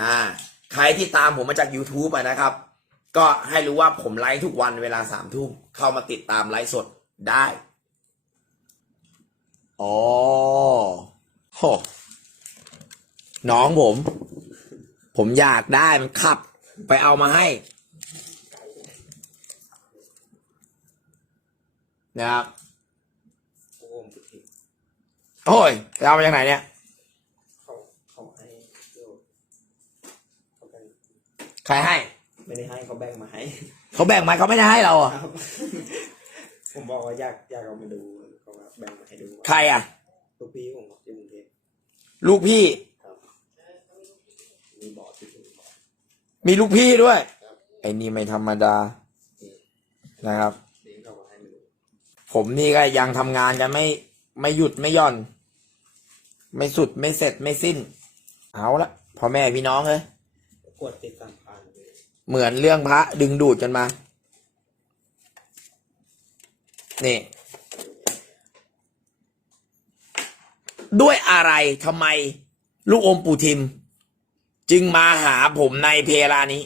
อ่าใครที่ตามผมมาจาก YouTube อะนะครับ ก็ให้รู้ว่าผมไลฟ์ทุกวันเวลาสามทุ่มเข้ามาติดตามไลฟ์สดได้อ๋อโหน้องผม ผมอยากได้มันขับ ไปเอามาให้นะครับโอ้ยเอามาจากไหนเนี่ย ใครให้ ไม่ได้ให้เขาแบ่งมาให้เขาแบ่งมาเขาไม่ได้ให้เราเหรอะครับ ผมบอกว่าอยากอยากเอามาดูเขาก็แบ่งมาให้ดูใครอะ ลูกพี่ผมบอกที่กรุงเทพลูกพี่ ครับ มีบอร์ดที่ถึงบอร์ดมีลูกพี่ด้วยครับไอ้นี่ไม่ธรรมดา นะครับนี่เขาก็ให้มาดูผมนี่ก็ยังทำงานกันไม่ไม่หยุดไม่หย่อน ไม่สุดไม่เสร็จไม่สิ้น เอาละพ่อแม่พี่น้องเลยกดติดตามผ่าน เหมือนเรื่องพระดึงดูดกันมา นี่ ด้วยอะไรทำไมลูกอมปู่ทิม จึงมาหาผมในเพลานี้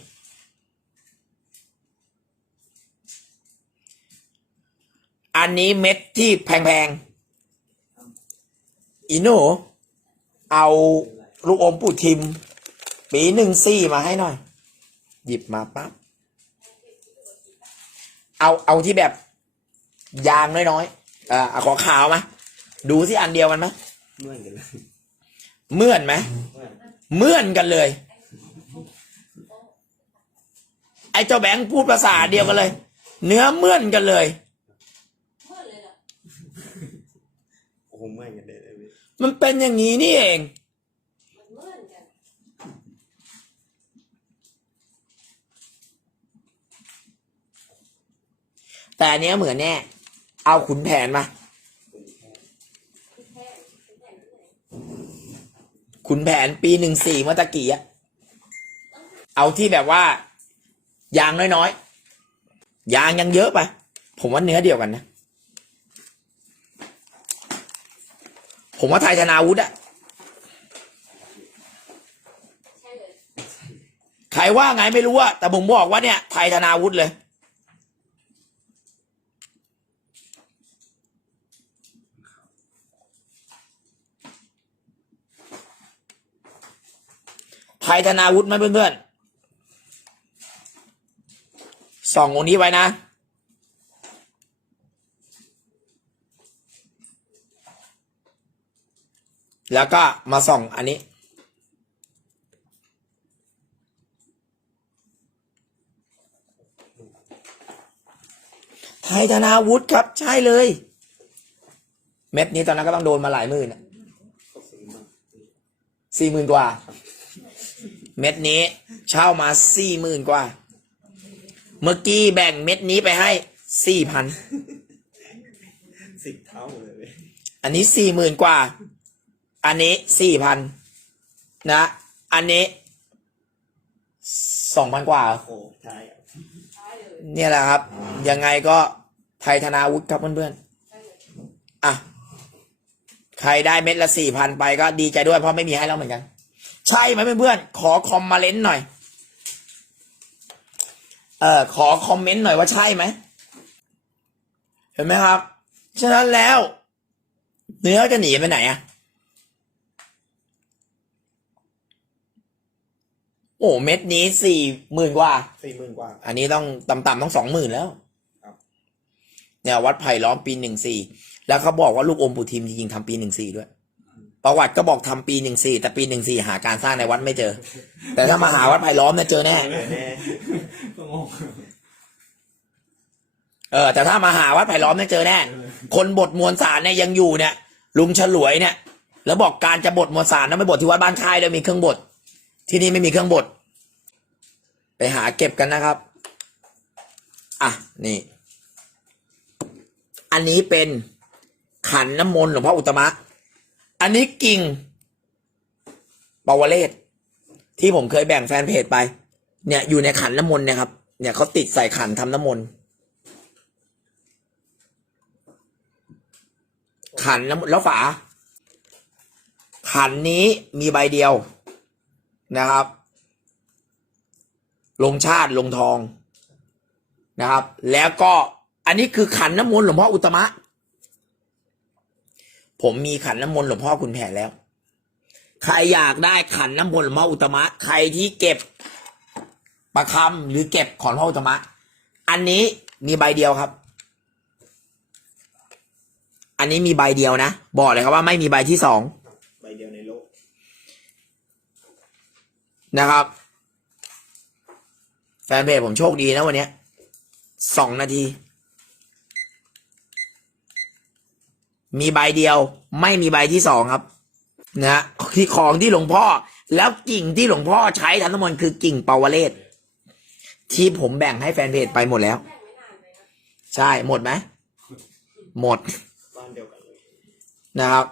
อันนี้เม็ดที่แพงๆอีโนเอาลูกอมปู่ทิม ปีหนึ่งซี่มาให้หน่อย หยิบมาปั๊บเอาเอาที่แบบ ยางน้อยๆอ่าเอาขอขาวมาดูสิอันเดียวกันไหมเมื่อนกันเลยเหมื่อนไหมเมื่อนเหมื่อนกันเลย ไอ้เจ้าแบงค์พูดภาษาเดียวกันเลย เนื้อเหมื่อนกันเลยโอ้โหเมื่อนกันเลยเลยมันเป็นอย่างนี้นี่เอง แต่อันเนี้ยเหมือนแน่ เอาขุนแผนมา ขุนแผนปีหนึ่งสี่เมื่อตะกี้อะเอาที่แบบว่า ยางน้อยๆ ยางยังเยอะไป ผมว่าเนื้อเดียวกันนะ ผมว่าไทยธนาวุฒิอะใครว่าไงไม่รู้อะแต่ผมบอกว่าเนี่ย ไทยธนาวุฒิเลย ไทยธนาวุฒิไหมเพื่อนๆส่ององนี้ไว้นะแล้วก็มาส่องอันนี้ ไทยธนาวุฒิครับ ใช่เลย เม็ดนี้ตอนนั้นก็ต้องโดนมาหลายหมื่นสี่หมื่นกว่า เม็ดนี้ เช่ามาสี่หมื่นกว่า เมื่อกี้แบ่งเม็ดนี้ไปให้สี่พันสิบเท่าเลยเว้ยอันนี้สี่หมื่นกว่า อันนี้สี่พันนะ อันนี้สองพันกว่า โอ้โหใช่ครับเนี่ยแหละครับ ยังไงก็ไทยธนาวุฒิครับเพื่อนๆอะ ใครได้เม็ดละสี่พันไปก็ดีใจด้วยเพราะไม่มีให้แล้วเหมือนกัน ใช่ไหมเพื่อนๆขอคอมมาเลนต์หน่อย เออขอคอมเมนต์หน่อยว่าใช่ไหมเห็นไหมครับ ฉะนั้นแล้ว เนื้อจะหนีไปไหนอะโอ้เม็ดนี้สี่หมื่นกว่า สี่หมื่นกว่า อันนี้ต้องต่ำๆต้องสองหมื่นแล้วครับเนี่ยวัดไผ่ล้อมปีหนึ่งสี่แล้วเขาบอกว่าลูกอมปู่ทิมจริงๆทำปีหนึ่งสี่ด้วย ประวัติก็บอกทำปีหนึ่งสี่แต่ปีหนึ่งสี่หาการสร้างในวัดไม่เจอ แต่ถ้ามาหาวัดไผ่ล้อมเนี่ยเจอแน่เออแต่ถ้ามาหาวัดไผ่ล้อมเนี่ยเจอแน่ คนบทมวลสารเนี่ยยังอยู่เนี่ย ลุงฉลวยเนี่ย แล้วบอกการจะบทมวลสารนั้นไม่บทที่วัดบ้านค่ายเลยมีเครื่องบท ที่นี่ไม่มีเครื่องบท ไปหาเก็บกันนะครับ อะนี่ อันนี้เป็นขันน้ำมนต์หลวงพ่ออุตตมะ อันนี้กิ่งปาวเลศที่ผมเคยแบ่งแฟนเพจไป เนี่ยอยู่ในขันน้ำมนต์เนะครับ เนี่ยเขาติดใส่ขันทำน้ำมนต์ขันน้ำแล้วฝา ขันนี้มีใบเดียวนะครับ ลงชาติลงทองนะครับ แล้วก็อันนี้คือขันน้ำมนต์หลวงพ่ออุตมะ ผมมีขันน้ำมนต์หลวงพ่อคุณแผนแล้ว ใครอยากได้ขันน้ำมนต์หลวงพ่ออุตตมะ ใครที่เก็บประคำหรือเก็บของหลวงพ่ออุตตมะ อันนี้มีใบเดียวครับ อันนี้มีใบเดียวนะ บอกเลยครับว่าไม่มีใบที่สอง ใบเดียวในโลก นะครับ แฟนเพจผมโชคดีนะวันเนี้ยสองนาที มีใบเดียวไม่มีใบที่สองครับนะฮะที่ของที่หลวงพ่อ แล้วกิ่งที่หลวงพ่อใช้ทำน้ำมนต์คือกิ่งเปาวเลศที่ผมแบ่งให้แฟนเพจไปหมดแล้ว ใช่หมดไหมหมดนะครับ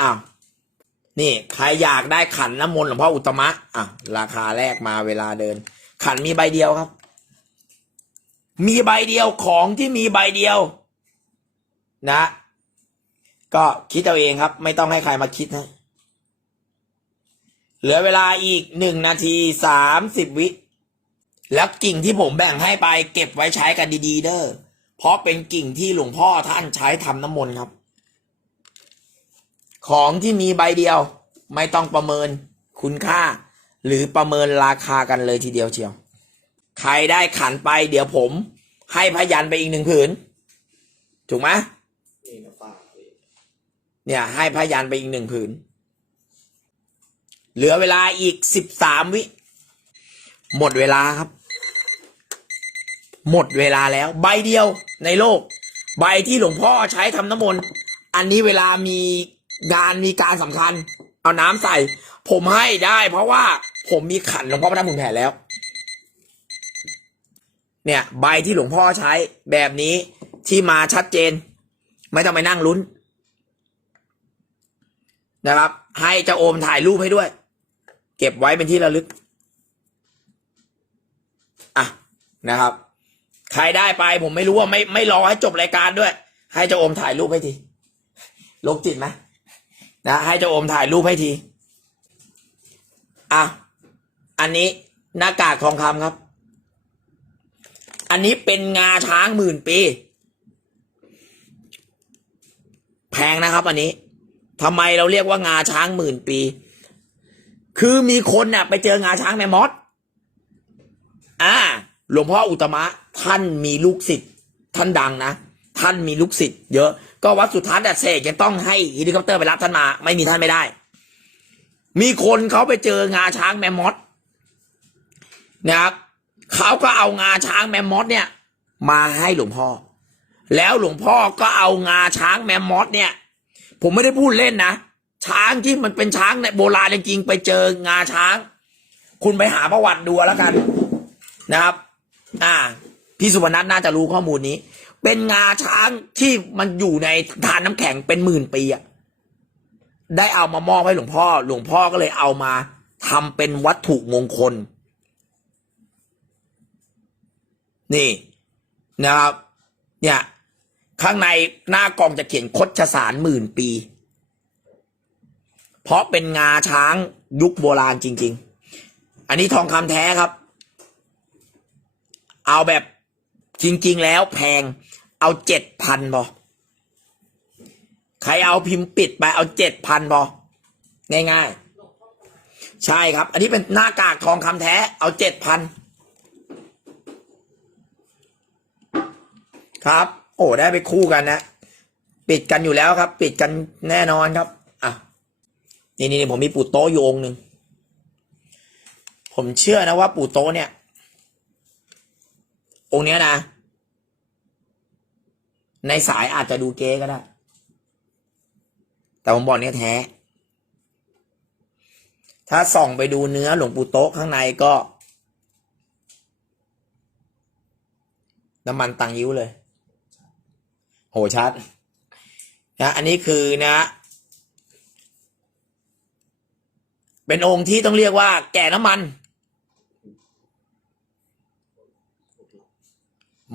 อ้าวนี่ใครอยากได้ขันน้ำมนต์หลวงพ่ออุตมะอะราคาแรกมาเวลาเดิน ขันมีใบเดียวครับ มีใบเดียวของที่มีใบเดียว นะ ก็คิดเอาเองครับ ไม่ต้องให้ใครมาคิดนะเหลือเวลาอีกหนึ่งนาทีสามสิบวิแล้วกิ่งที่ผมแบ่งให้ไปเก็บไว้ใช้กันดี ๆ เด้อเพราะเป็นกิ่งที่หลวงพ่อท่านใช้ทำน้ำมนต์ครับ ของที่มีใบเดียว ไม่ต้องประเมินคุณค่า หรือประเมินราคากันเลยทีเดียวเชียว ใครได้ขันไปเดี๋ยวผม ให้พยันไปอีกหนึ่งผืน ถูกไหม เนี่ย ให้พยันไปอีกหนึ่งผืน เหลือเวลาอีกสิบสามวิ หมดเวลาครับ หมดเวลาแล้ว ใบเดียวในโลก ใบที่หลวงพ่อใช้ทำน้ำมนต์ อันนี้เวลามีงานมีการสำคัญ เอาน้ำใส่ ผมให้ได้ เพราะว่าผมมีขันหลวงพ่อพระธรรมขุนแผนแล้ว เนี่ย ใบที่หลวงพ่อใช้แบบนี้ที่มาชัดเจน ไม่ต้องไปนั่งลุ้น นะครับ ให้เจ้าโอมถ่ายรูปให้ด้วย เก็บไว้เป็นที่ระลึกอะนะครับ ใครได้ไปผมไม่รู้ว่าไม่ไม่รอให้จบรายการด้วย ให้เจ้าโอมถ่ายรูปให้ทีโลกจิตไหมนะให้เจ้าโอมถ่ายรูปให้ทีอะอันนี้หน้ากากทองคำครับ อันนี้เป็นงาช้างหมื่นปี แพงนะครับอันนี้ ทำไมเราเรียกว่างาช้างหมื่นปี คือมีคนน่ะ ไปเจองาช้างแมมมอสอ่า หลวงพ่ออุตมะ ท่านมีลูกศิษย์ท่านดังนะ ท่านมีลูกศิษย์เยอะ ก็วัดสุทัศน์แต่เสกยังต้องให้เฮลิคอปเตอร์ไปรับท่านมา ไม่มีท่านไม่ได้ มีคนเขาไปเจองาช้างแมมมอสนะครับเขาก็เอางาช้างแมมมอสเนี่ย มาให้หลวงพ่อ แล้วหลวงพ่อก็เอางาช้างแมมมอสเนี่ย ผมไม่ได้พูดเล่นนะ ช้างที่มันเป็นช้างในโบราณจริงๆไปเจองาช้าง คุณไปหาประวัติดูแล้วกันนะครับ อ่า พี่สุวรรณัทน่าจะรู้ข้อมูลนี้ เป็นงาช้างที่มันอยู่ในทานน้ำแข็งเป็นหมื่นปีอะได้เอามามอบให้หลวงพ่อ หลวงพ่อก็เลยเอามาทำเป็นวัตถุมงคล นี่นะครับ เนี่ย ข้างในหน้ากองจะเขียนคดชสารหมื่นปี เพราะเป็นงาช้างยุคโบราณจริง ๆ อันนี้ทองคำแท้ครับ เอาแบบจริง ๆ แล้วแพง เอาเจ็ดพันพอใครเอาพิมพ์ปิดไปเอาเจ็ดพันพอง่ายๆ ใช่ครับ อันนี้เป็นหน้ากากทองคำแท้ เอาเจ็ดพันครับ โอ้ได้ไปคู่กันนะ ปิดกันอยู่แล้วครับ ปิดกันแน่นอนครับ อะ นี่นี่ผมมีปู่โต๊ะอยู่องหนึ่ง ผมเชื่อนะว่าปู่โตเนี่ย องค์เนี้ยนะ ในสายอาจจะดูเก๊ก็ได้ แต่ผมบอกเนี้ยแท้ ถ้าส่องไปดูเนื้อหลวงปู่โตข้างในก็ น้ำมันตังยิ้วเลย โหชัดนะอันนี้คือนะ เป็นองค์ที่ต้องเรียกว่า แก่น้ำมัน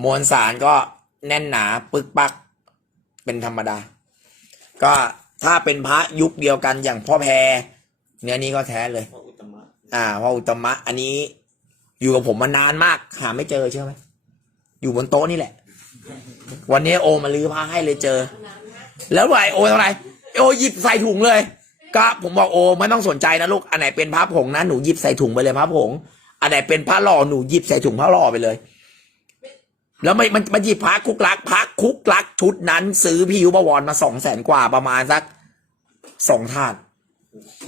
มวลสารก็แน่นหนาปึกปัก เป็นธรรมดา ก็ถ้าเป็นพระยุคเดียวกันอย่างพ่อแพรเนื้อนี้ก็แท้เลยอ่าพ่ออุตตมะ อันนี้อยู่กับผมมานานมาก หาไม่เจอเชื่อไหมอยู่บนโต๊ะนี่แหละ วันนี้โอมาลื้อผ้าให้เลยเจอ แล้วไหวโอเท่าไหร่โอหยิบใส่ถุงเลย ก็ผมบอกโอไม่ต้องสนใจนะลูกอันไหนเป็นผ้าผงนะหนูหยิบใส่ถุงไปเลยผ้าผงอันไหนเป็นผ้าหล่อหนูหยิบใส่ถุงผ้าหล่อไปเลย แล้วมันมันมันหยิบพระคุกลักพระคุกลักชุดนั้น ซื้อพี่ยุบวรมาสองแสนกว่าประมาณสักสองถาด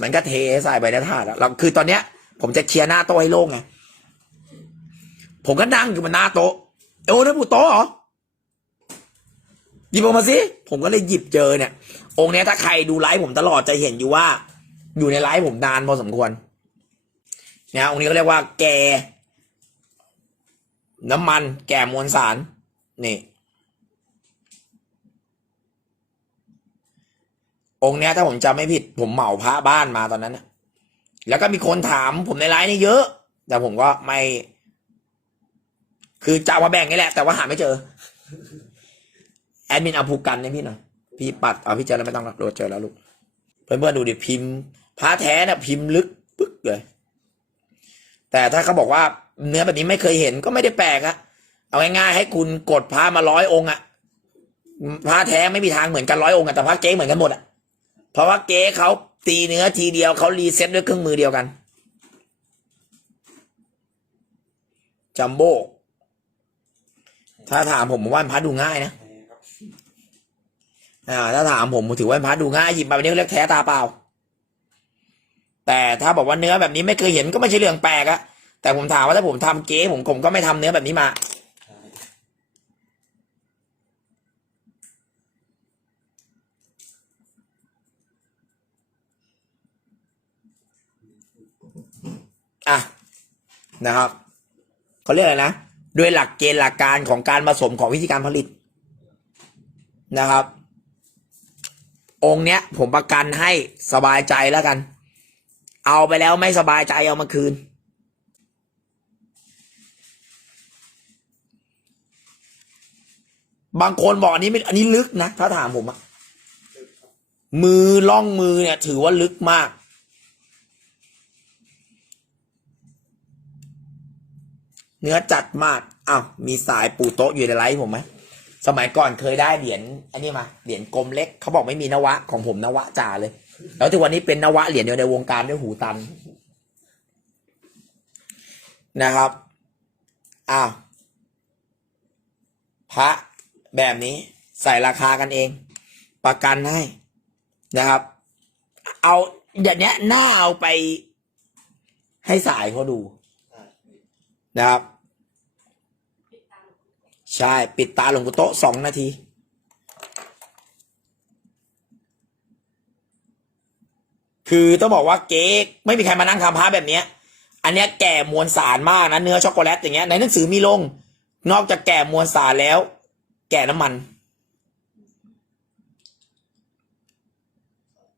มันก็เทใส่ไปในถาดแล้วคือตอนเนี้ย ผมจะเคลียร์หน้าโต๊ะให้โล่งไงผมก็นั่งอยู่บนหน้าโต๊ะเอวนั่นปูโต๊ะเหรอ หยิบออกมาสิผมก็เลยหยิบเจอเนี่ย องค์เนี้ยถ้าใครดูไลฟ์ผมตลอดจะเห็นอยู่ว่า อยู่ในไลฟ์ผมนานพอสมควรเนี่ยองค์นี้ก็เรียกว่าแก น้ำมันแก่มวลสารนี่องค์เนี้ยถ้าผมจำไม่ผิด ผมเหมาพระบ้านมาตอนนั้นนะแล้วก็มีคนถามผมในไลน์นี่เยอะ แต่ผมก็ไม่ คือจะมาแบ่งนี่แหละ แต่ว่าหาไม่เจอ แอดมินเอาผูกกันเนี่ยพี่หน่อยพี่ปัดเอาพี่เจอแล้วไม่ต้องรับโดดเจอแล้วลูกเพื่อนๆดูดิพิมพ์พระแท้เนี่ยพิมพ์ลึกปึ๊กเลย แต่ถ้าเขาบอกว่าเนื้อแบบนี้ไม่เคยเห็นก็ไม่ได้แปลกอะเอาง่ายๆให้คุณกดพระมาร้อยองค์อะพระแท้ไม่มีทางเหมือนกันร้อยองค์อะแต่พระเก๊เหมือนกันหมดอะเพราะว่าเก๊เขาตีเนื้อทีเดียวเขารีเซ็ตด้วยเครื่องมือเดียวกันจัมโบ้ถ้าถามผมผมว่าพระดูง่ายนะ อ่าถ้าถามผมผมถือว่าพระดูง่ายหยิบมาแบบนี้เรียกแท้ตาเปล่า แต่ถ้าบอกว่าเนื้อแบบนี้ไม่เคยเห็นก็ไม่ใช่เรื่องแปลกอะแต่ผมถามว่าถ้าผมทำเก๊ผมผมก็ไม่ทำเนื้อแบบนี้มาอะนะครับเขาเรียกอะไรนะด้วยหลักเกณฑ์หลักการของการผสมของวิธีการผลิตนะครับ องค์เนี้ย ผมประกันให้สบายใจแล้วกัน เอาไปแล้วไม่สบายใจเอามาคืน บางคนบอกอันนี้ไม่อันนี้ลึกนะ ถ้าถามผมอะมือล่องมือเนี่ย ถือว่าลึกมากเนื้อจัดมาก อ้าว มีสายปูโต๊ะอยู่ในไลฟ์ผมไหม สมัยก่อนเคยได้เหรียญอันนี้มาเหรียญกลมเล็กเขาบอกไม่มีนวะของผมนวะจ่าเลย แล้วทุกวันนี้เป็นนวะเหรียญเดียวในวงการด้วยหูตันนะครับอ้าวพระแบบนี้ใส่ราคากันเอง ประกันให้นะครับ เอาอย่างเนี้ยน่าเอาไปให้สายเขาดูนะครับ ใช่ ปิดตาหลวงปู่โต๊ะสองนาที คือต้องบอกว่าเก๊ไม่มีใครมานั่งทำพระแบบเนี้ย อันเนี้ยแก่มวลสารมากนะเนื้อช็อกโกแลตอย่างเงี้ยในหนังสือมีลง นอกจากแก่มวลสารแล้ว แก่น้ำมัน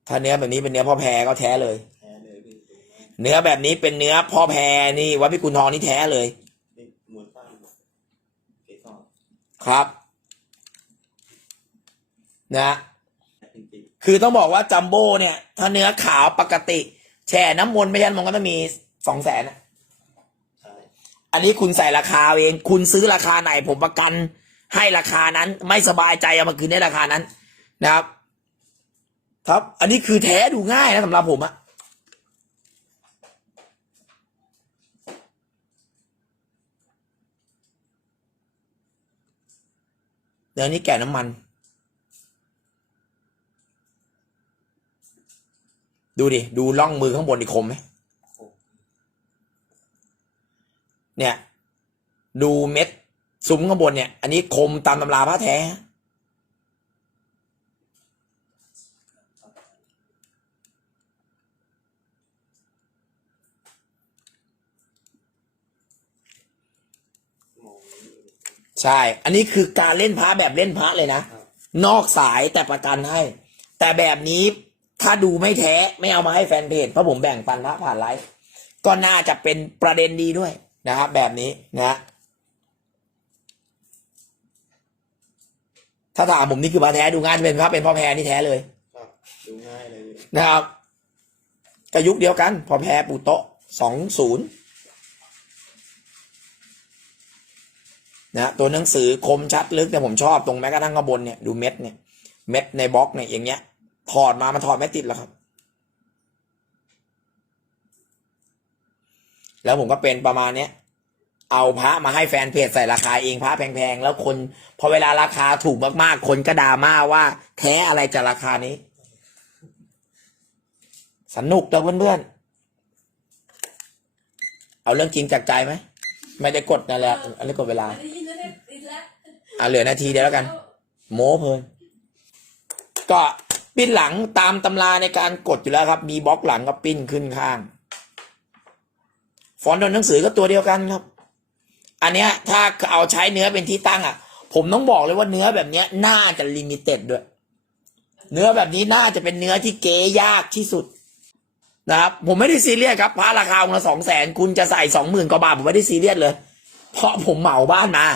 ถ้าเนื้อแบบนี้เป็นเนื้อพ่อแพรก็แท้เลยเลยพี่ดูง่ายเนื้อแบบนี้เป็นเนื้อพ่อแพรนี่วัดพิกุลทองนี่แท้เลย นี่มวลสร้างเกสร ครับนะคือต้องบอกว่าจัมโบ้เนี่ย ถ้าเนื้อขาวปกติ แช่น้ำมนต์ไม่ใช่น้ำมนต์ก็ต้องมีสองแสนอันนี้คุณใส่ราคาเอง คุณซื้อราคาไหนผมประกัน ให้ราคานั้นไม่สบายใจเอามาคืนได้ราคานั้นนะครับ ครับ อันนี้คือแท้ดูง่ายนะสำหรับผมอะ เดี๋ยวนี้แก่น้ำมัน ดูดิ ดูล่องมือข้างบนดิคมไหมเนี่ย ดูเม็ดซุ้มข้างบนเนี่ย อันนี้คมตามตำราพระแท้ มองไม่เห็น ใช่ อันนี้คือการเล่นพระแบบเล่นพระเลยนะครับนอกสายแต่ประกันให้ แต่แบบนี้ถ้าดูไม่แท้ไม่เอามาให้แฟนเพจเพราะผมแบ่งปันพระผ่านไลฟ์ก็น่าจะเป็นประเด็นดีด้วยนะครับแบบนี้นะถ้าถามผมนี่คือพระแท้ดูง่ายเป็นพระเป็นพ่อแพรนี่แท้เลยครับดูง่ายเลยนะครับก็ยุคเดียวกัน พอแพ้ปูโตะสองศูนย์ นะตัวหนังสือคมชัดลึกแต่ผมชอบตรงแม้กระทั่งข้างบนเนี่ยดูเม็ดเนี่ยเม็ดในบล็อกเนี่ยอย่างเงี้ย ถอดมามันถอดไม่ติดแล้วครับ แล้วผมก็เป็นประมาณเนี้ยเอาพระมาให้แฟนเพจใส่ราคาเองพระแพงๆแล้วคน พอเวลาราคาถูกมากๆ คนก็ด่ามาว่า แท้อะไรจากราคานี้ สนุกเด้อเพื่อนๆเอาเรื่องจริงจากใจไหมไม่ได้กดนั่นแหละอันนี้กดเวลา อะเหลือนาทีเดียวแล้วกัน โม้เพลินก็ปิ้นหลังตามตำราในการกดอยู่แล้วครับ มีบล็อกหลังก็ปิ้นขึ้นข้าง ฟอนต์ตัวหนังสือก็ตัวเดียวกันครับ อันเนี้ยถ้าเอาใช้เนื้อเป็นที่ตั้งอะ ผมต้องบอกเลยว่าเนื้อแบบเนี้ยน่าจะลิมิเต็ดด้วย เนื้อแบบนี้น่าจะเป็นเนื้อที่เก๋ยากที่สุดนะครับผมไม่ได้ซีเรียสครับพระราคาองค์ละสองแสนคุณจะใส่สองหมื่นกว่าบาทผมไม่ได้ซีเรียสเลย เพราะผมเหมาบ้านมา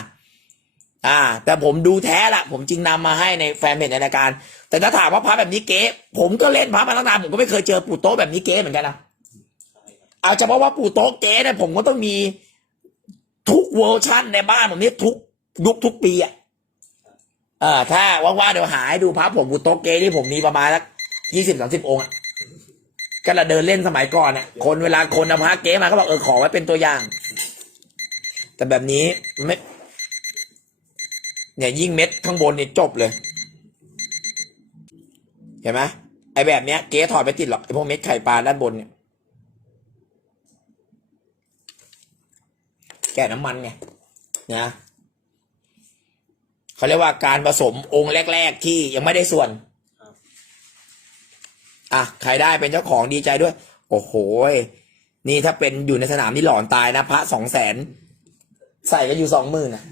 อ่า แต่ผมดูแท้ละผมจึงนำมาให้ในแฟนเพจในรายการ แต่ถ้าถามว่าพระแบบนี้เก๊ผมก็เล่นพระมาตั้งนานผมก็ไม่เคยเจอปู่โต๊ะแบบนี้เก๊เหมือนกันนะเอาเฉพาะว่าปู่โต๊ะเก๊เนี่ยผมก็ต้องมีทุกเวอร์ชันในบ้านผมนี่ทุกยุคทุกปีอะเอ่าถ้าว่างๆเดี๋ยวหาให้ดูพระผมปู่โต๊ะเก๊ที่ผมมีประมาณสักยี่สิบสามสิบองค์อะก็ละเดินเล่นสมัยก่อนเนี่ยคนเวลาคนเอาพระเก๊มาก็บอกเออขอไว้เป็นตัวอย่าง แต่แบบนี้ไม่ เนี่ยยิ่งเม็ดข้างบนเนี่ยจบเลย เห็นไหมไอ้แบบเนี้ยเก๊ถอดไม่ติดหรอกไอ้พวกเม็ดไข่ปลาด้านบนเนี่ยแก่น้ำมันไงนะเขาเรียกว่าการผสมองค์แรก ๆ ที่ยังไม่ได้ส่วนอะใครได้เป็นเจ้าของดีใจด้วย โอ้โหยนี่ถ้าเป็นอยู่ในสนามที่หลอนตายนะพระสองแสนใส่กันอยู่สองหมื่นอะ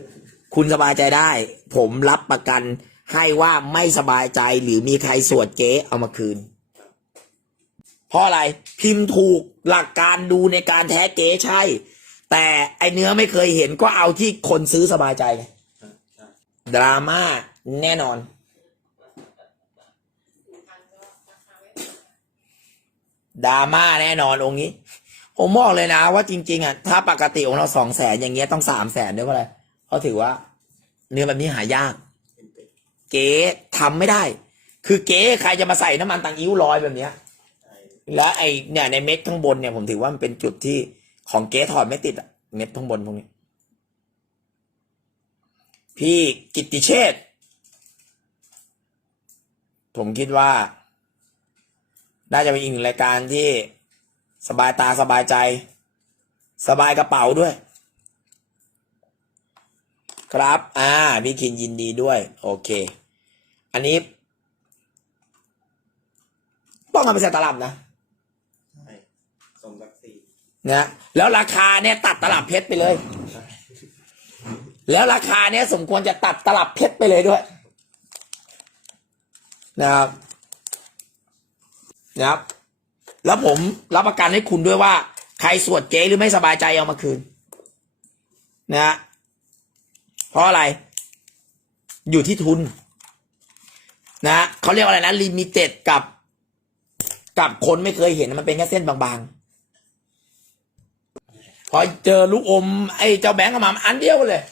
คุณสบายใจได้ ผมรับประกันให้ว่าไม่สบายใจหรือมีใครสวดเจ๊เอามาคืน เพราะอะไรพิมพ์ถูกหลักการดูในการแท้เก๊ใช่ แต่ไอเนื้อไม่เคยเห็นก็เอาที่คนซื้อสบายใจดราม่าแน่นอน ดราม่าแน่นอนองค์นี้ ผมบอกเลยนะว่าจริง ๆอะถ้าปกติของเราสองแสนอย่างเงี้ยต้องสามแสนด้วยเพราะอะไร เพราะถือว่า เนื้อแบบนี้หายาก เก๋ทำไม่ได้ คือเก๋ใครจะมาใส่น้ำมันตังอิ้วลอยแบบเนี้ย แล้วไอเนี่ยในเม็ดข้างบนเนี่ยผมถือว่ามันเป็นจุดที่ของเก๋ถอดไม่ติดอะเม็ดข้างบนพวกนี้ พี่กิติเชษผมคิดว่า น่าจะเป็นอีกหนึ่งรายการที่สบายตาสบายใจ สบายกระเป๋าด้วย ครับ อ่า พี่คินยินดีด้วย โอเค อันนี้ต้องเอาไปใส่ตลับนะใช่สมศักดิ์ศรีนะแล้วราคาเนี่ยตัดตลับเพชรไปเลยใช่แล้วราคาเนี่ยสมควรจะตัดตลับเพชรไปเลยด้วย นะครับนะครับ แล้วผมรับประกันให้คุณด้วยว่า ใครสวดเจ๊หรือไม่สบายใจเอามาคืน นะฮะ เพราะอะไร อยู่ที่ทุน นะเขาเรียกว่าอะไรนะลิมิเต็ดกับ กับคนไม่เคยเห็นมันเป็นแค่เส้นบางๆ พอเจอลูกอม ไอ้เจ้าแบงค์กับมาอันเดียวกันเลย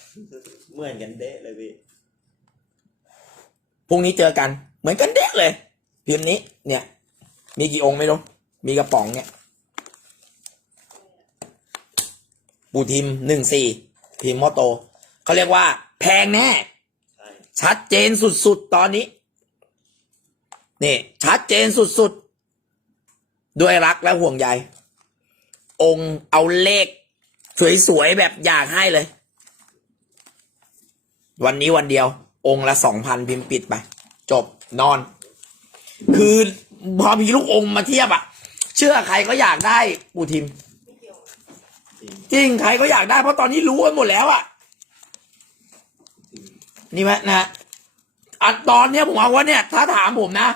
เหมือนกันเด้เลยพี่พรุ่งนี้เจอกัน เหมือนกันเด็กเลยคืนนี้ เนี่ย มีกี่องค์ไม่รู้มีกระป๋องเนี่ยปูทิมหนึ่งสี่พิมพ์มอโต เขาเรียกว่า แพงแน่ใช่ชัดเจนสุดๆ ตอนนี้ นี่ ชัดเจนสุดๆ ด้วยรักและห่วงใย องค์เอาเลข สวยๆ แบบอยากให้เลย วันนี้วันเดียว องค์ละสองพันพิมพ์ปิดไป จบนอน คือพอมีลูกองค์มาเทียบอะเชื่อใครก็อยากได้ปูทิม จริงจริงใครก็อยากได้เพราะตอนนี้รู้กันหมดแล้วอะจริง นี่ไหมนะฮะอันตอนเนี้ยผมเอาว่าเนี่ย ถ้าถามผมนะ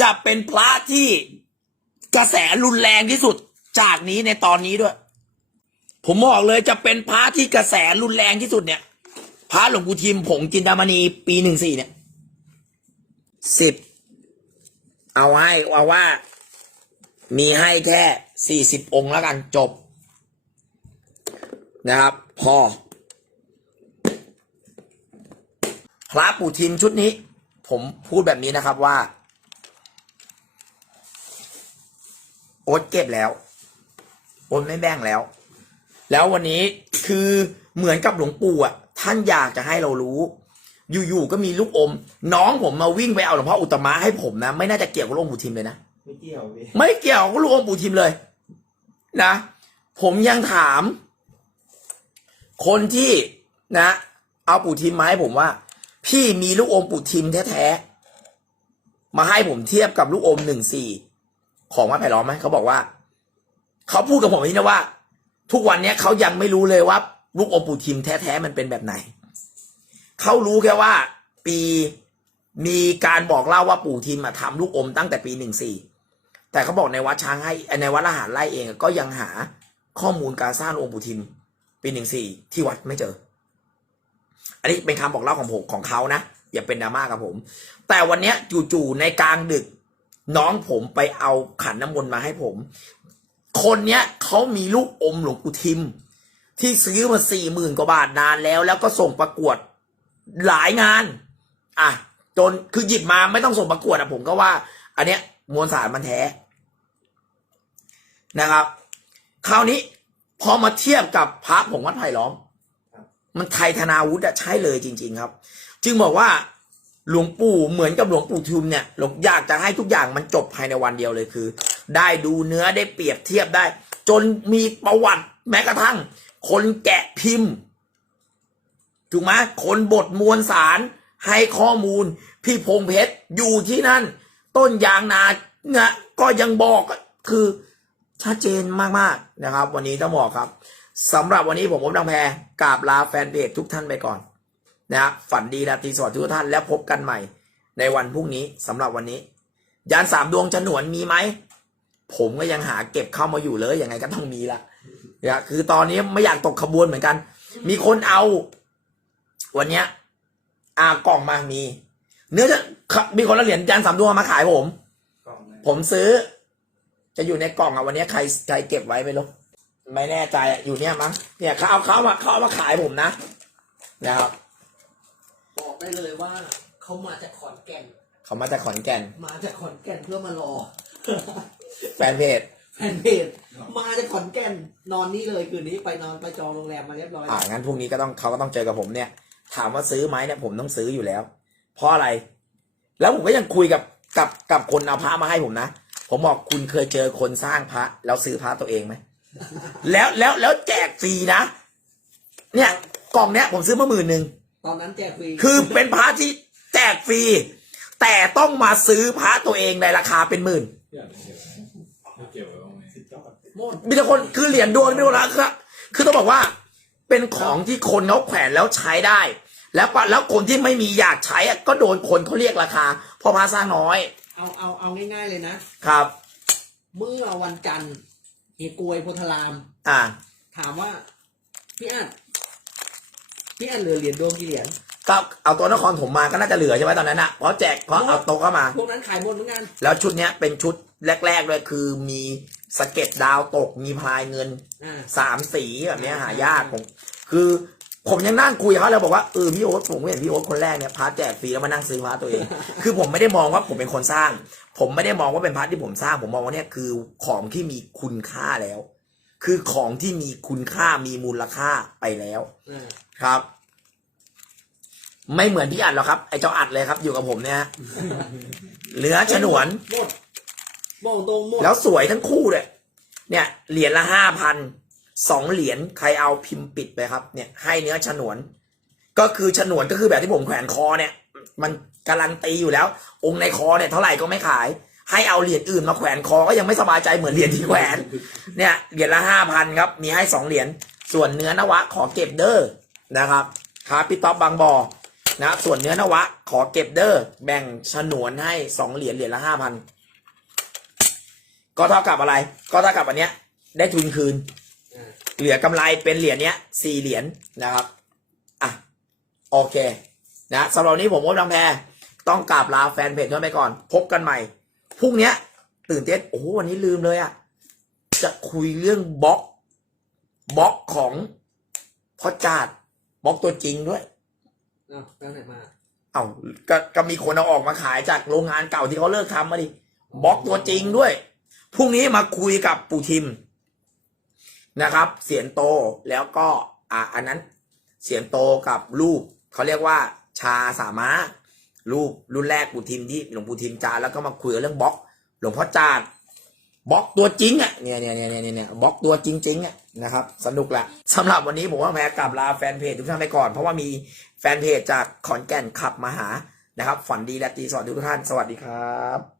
จะเป็นพระที่กระแสรุนแรงที่สุดจากนี้ในตอนนี้ด้วย ผมบอกเลยจะเป็นพระที่กระแสรุนแรงที่สุดเนี่ยพระหลวงปู่ทิมผงจินดามณีปีหนึ่งสี่เนี่ยสิบเอาให้เอาว่า มีให้แค่สี่สิบองค์แล้วกันจบ นะครับ พอ พระปู่ทิมชุดนี้ ผมพูดแบบนี้นะครับว่า โอ๊ตเก็บแล้ว โอ๊ตไม่แบ่งแล้ว แล้ววันนี้คือเหมือนกับหลวงปู่อะ ท่านอยากจะให้เรารู้ อยู่ๆก็มีลูกอม น้องผมมาวิ่งไปเอาหลวงพ่ออุตตมะให้ผมนะไม่น่าจะเกี่ยวกับหลวงปู่ทิมเลยนะไม่เกี่ยวพี่ไม่เกี่ยวกับลูกอมปู่ทิมเลย นะผมยังถาม คนที่นะ เอาปู่ทิมมาให้ผมว่า พี่มีลูกอมปู่ทิมแท้ๆมาให้ผมเทียบกับลูกอมหนึ่งสี่ของวัดไผ่ล้อมไหมเขาบอกว่า เขาพูดกับผมอย่นี้นะว่า ทุกวันเนี้ยเขายังไม่รู้เลยว่า ลูกอมปู่ทิมแท้ๆมันเป็นแบบไหน เขารู้แค่ว่า ปีมีการบอกเล่าว่าปู่ทิมมาทำลูกอมตั้งแต่ปีหนึ่งสี่แต่เขาบอกในวัดช้างให้ในวัดละหารไล่เองก็ยังหาข้อมูลการสร้างองค์ปู่ทิม ปีหนึ่งสี่ที่วัดไม่เจอ อันนี้เป็นคำบอกเล่าของผมของเขานะอย่าเป็นดราม่ากับผม แต่วันเนี้ยจู่ๆในกลางดึก น้องผมไปเอาขันน้ำมนต์มาให้ผม คนเนี้ยเขามีลูกอมหลวงปู่ทิม ที่ซื้อมาสี่หมื่นกว่าบาทนานแล้ว แล้วก็ส่งประกวดหลายงาน อะจนคือหยิบมาไม่ต้องส่งประกวดอะผมก็ว่า อันเนี้ยมวลสารมันแท้นะครับ คราวนี้พอมาเทียบกับพระผงวัดไผ่ล้อม มันไทยธนาวุฒิอะใช่เลยจริง ๆ ครับ จึงบอกว่าหลวงปู่เหมือนกับหลวงปู่ทุมเนี่ยหลวงอยากจะให้ทุกอย่างมันจบภายในวันเดียวเลยคือ ได้ดูเนื้อได้เปรียบเทียบได้ จนมีประวัติแม้กระทั่ง คนแกะพิมพ์ถูกไหมคนบทมวลสารให้ข้อมูล พี่พงเพชรอยู่ที่นั่น ต้นยางนาเนี่ยก็ยังบอกคือชัดเจนมากๆนะครับ วันนี้ต้องบอกครับ สำหรับวันนี้ผมผมดังแพรกราบลาแฟนเพจทุกท่านไปก่อนนะครับฝันดีราตรีสวัสดิ์ทุกท่านแล้วพบกันใหม่ ในวันพรุ่งนี้สำหรับวันนี้ ยานสามดวงฉนวนมีไหม ผมก็ยังหาเก็บเข้ามาอยู่เลยยังไงก็ต้องมีละนะคือตอนนี้ไม่อยากตกขบวนเหมือนกัน มีคนเอา วันเนี้ยอากล่องมามี เนื้อจะมีคนละเหรียญยานสามดวงมาขายผม ผมซื้อ จะอยู่ในกล่องอะวันนี้ใครใครเก็บไว้ไม่รู้ ไม่แน่ใจอะอยู่เนี่ยมั้งเนี่ยเขาเอาเขามาเขาเอามาขายผมนะนะครับบอกได้เลยว่าเขามาจากขอนแก่น เขามาจากขอนแก่น มาจากขอนแก่นเพื่อมารอ แฟนเพจแฟนเพจมาจากขอนแก่นนอนนี่เลยคืนนี้ไปนอนไปจองโรงแรมมาเรียบร้อยอ่างั้นพรุ่งนี้ก็ต้องเขาก็ต้องเจอกับผมเนี่ย ถามว่าซื้อไหมเนี่ยผมต้องซื้ออยู่แล้ว เพราะอะไร แล้วผมก็ยังคุยกับกับกับคนเอาพระมาให้ผมนะ ผมบอกคุณเคยเจอคนสร้างพระแล้วซื้อพระตัวเองไหม แล้วแล้วแล้วแจกฟรีนะ เนี่ยกล่องเนี้ยผมซื้อมาหมื่นหนึ่งตอนนั้นแจกฟรีคือเป็นพระที่แจกฟรีแต่ต้องมาซื้อพระตัวเองในราคาเป็นหมื่นอยากเก็บไม่เก็บไว้บ้างไหมสุดยอดหมดมีแต่คนคือเหรียญดวงไม่รู้ละคือคือต้องบอกว่า เป็นของที่คนเขาแขวนแล้วใช้ได้ แล้วปะแล้วคนที่ไม่มีอยากใช้อะก็โดนคนเขาเรียกราคาเพราะพระสร้างน้อย เอาเอาเอาง่ายๆเลยนะครับ เมื่อวันจันทร์ เฮียกวยโพธาราม อ่า ถามว่าพี่อัดพี่อัดเหลือเหรียญดวงกี่เหรียญก็เอาตัวนครถมมาก็น่าจะเหลือใช่ไหมตอนนั้นอะเพราะแจกเพราะเอาโต๊ะเข้ามา พวกนั้นขายหมดเหมือนกันแล้วชุดเนี้ยเป็นชุดแรกๆเลยคือมีสะเก็ดดาวตกมีพลายเงินอ่า สามสีแบบเนี้ยหายากผมคือ ผมยังนั่งคุยกับเขาแล้วบอกว่าเออพี่โอ๊ตผมเห็นพี่โอ๊ตคนแรกเนี่ยพาร์ทแจกฟรีแล้วมานั่งซื้อพาร์ทตัวเอง คือผมไม่ได้มองว่าผมเป็นคนสร้าง ผมไม่ได้มองว่าเป็นพาร์ทที่ผมสร้าง ผมมองว่าเนี่ยคือของที่มีคุณค่าแล้ว คือของที่มีคุณค่ามีมูลค่าไปแล้วอ่าครับ ไม่เหมือนพี่อัดหรอกครับไอ้เจ้าอัดเลยครับ อยู่กับผมเนี่ยฮะเหลือฉนวนหมดบอกตรงหมดแล้วสวยทั้งคู่เลยเนี่ยเหรียญละห้าพัน สองเหรียญใครเอาพิมพ์ปิดไปครับ เนี่ย ให้เนื้อฉนวน ก็คือฉนวนก็คือแบบที่ผมแขวนคอเนี่ย มันการันตีอยู่แล้ว องค์ในคอเนี่ยเท่าไหร่ก็ไม่ขาย ให้เอาเหรียญอื่นมาแขวนคอก็ยังไม่สบายใจเหมือนเหรียญที่แขวน เนี่ยเหรียญละห้าพันครับมีให้สองเหรียญส่วนเนื้อนวะขอเก็บเด้อนะครับครับพี่ต๊อบบางบอนะส่วนเนื้อนวะ ขอเก็บเด้อแบ่งฉนวนให้สองเหรียญเหรียญละห้าพันก็เท่ากับอะไร ก็เท่ากับอันเนี้ย ได้ทุนคืน เหลือกำไรเป็นเหรียญเนี้ยสี่เหรียญนะครับอะโอเคนะสำหรับวันนี้ผมโอ๊ตบางแพรต้องกราบลาแฟนเพจด้วยไปก่อน พบกันใหม่พรุ่งเนี้ยตื่นเต้นโอ้โหวันนี้ลืมเลยอะ่ะจะคุยเรื่องบล็อกบล็อกของพ่อจาดบล็อกตัวจริงด้วยเอาแล้วไหนมาเอาก็ก็มีคนเอาออกมาขายจากโรงงานเก่าที่เขาเลิกทำมาดิบล็อกตัวจริงด้วยพรุ่งนี้มาคุยกับปู่ทิม นะครับเสียนโตแล้วก็อ่าอันนั้นเสียนโตกับลูกเขาเรียกว่าชาสามารถลูกรุ่นแรกปู่ทิมที่หลวงปู่ทิมจาแล้วก็มาคุยเรื่องบล็อก หลวงพ่อจาบล็อกตัวจริงอะเนี่ยเนี่ยเนี่ยเนี่ยเนี่ยบล็อกตัวจริงๆอะนะครับ สนุกแหละสำหรับวันนี้ผมว่าแพ้กลับลาแฟนเพจทุกท่านไปก่อน เพราะว่ามีแฟนเพจจากขอนแก่นขับมาหานะครับฝันดีและตีสวัสดีทุกท่าน สวัสดีครับ